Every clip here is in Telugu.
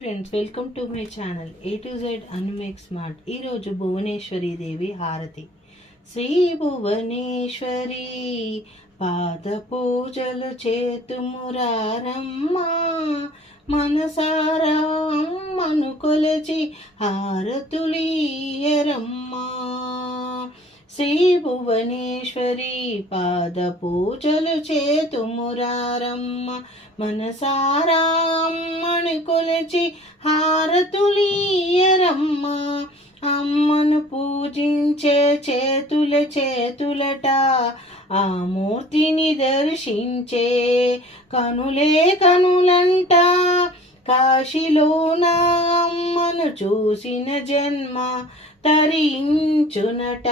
Friends welcome to my channel A to Z unmake smart ఈరోజు భువనేశ్వరి దేవి హారతి. శ్రీ భువనేశ్వరి పాద పూజలు చేతుమురారమ్మ మనసారా అమ్మను కొలచి హారతులీయరమ్మా. శ్రీ భువనేశ్వరి పాద పూజలు చేతుమురారమ్మ మనసారా అమ్మని కొలిచి హారతులీయరమ్మ అమ్మను పూజించే చేతుల చేతులట ఆ మూర్తిని దర్శించే కనులే కనులంట. కాశీలోన అమ్మను చూసిన జన్మ తరించునట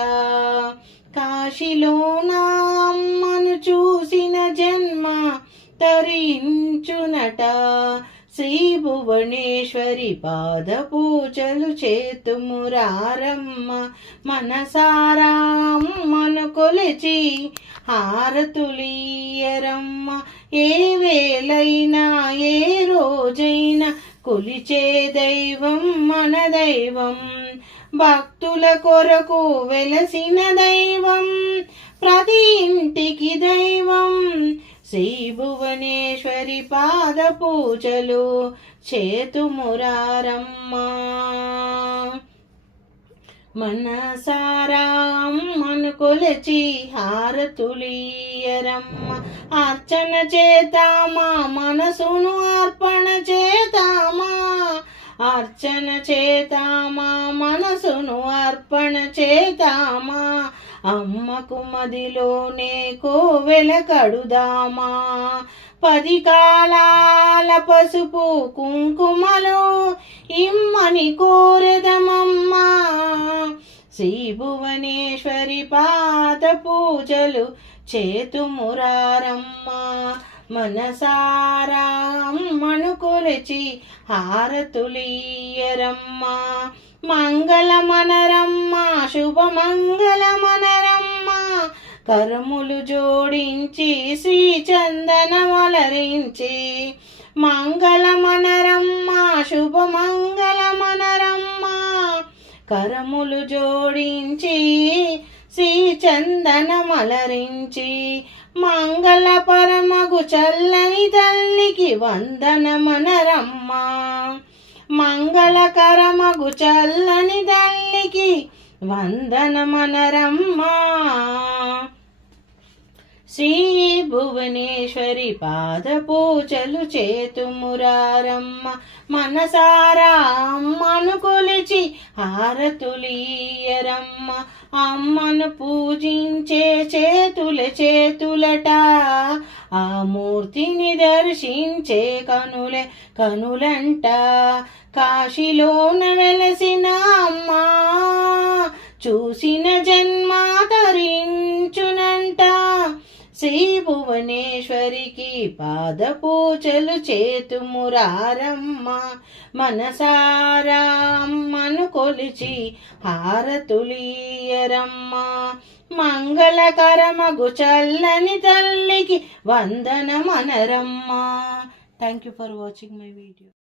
కాశీలో నామ్మను చూసిన జన్మ తరించునట. శ్రీ భువనేశ్వరి పాద పూజలు చేతుమురారమ్మ మనసారామ్మను కొలిచి హారతులీయరమ్మ ఏ వేలైనా ఏ రోజైనా కొలిచే దైవం మన దైవం. భక్తుల కొరకు వెలసిన దైవం. ప్రతి ఇంటికి దైవం. శ్రీ భువనేశ్వరి పాద పూజలు చేతుమురారమ్మా. మనసారా మనుకొలచి హారతులీయరమ్మ అర్చన చేతామా మనసును అర్పణ చేతామా? అర్చన చేతామా మనసును అర్పణ చేతామా? అమ్మకు మదిలోనే కోవెల కడుదామా? పది కాలాల పసుపు కుంకుమలు ఇమ్మని కోరెదమమ్మ. శ్రీ భువనేశ్వరి పాద పూజలు చేతుమురారమ్మా మనసారా మణుకొలచి కొలిచి హారతులీయరమ్మా మంగళమనరమ్మ శుభమంగళమనరమ్మ కరుములు జోడించి శ్రీ చందనమలరించి మంగళమనరమ్మ శుభమంగ కరములు జోడించి శ్రీ చందనమలరించి మంగళ పరమగు చల్లని తల్లికి వందనమనరమ్మ మంగళకరమగు చల్లని తల్లికి వందనమనరమ్మా శ్రీ భువనేశ్వరి పాద పూజలు చేతుమురారమ్మ మనసారా అమ్మను కొలిచి హారతులీయరమ్మ అమ్మను పూజించే చేతుల చేతులట ఆ మూర్తిని దర్శించే కనులే కనులంట. కాశీలోన వెలసిన అమ్మా చూసి శ్రీ భువనేశ్వరికి పాద పూజలు చేతుమురారమ్మ మనసారా మనసారామ్మను కొలిచి హారతులీయరమ్మ. మంగళకరమగు చల్లని తల్లికి వందనమనరమ్మ. Thank you for watching my video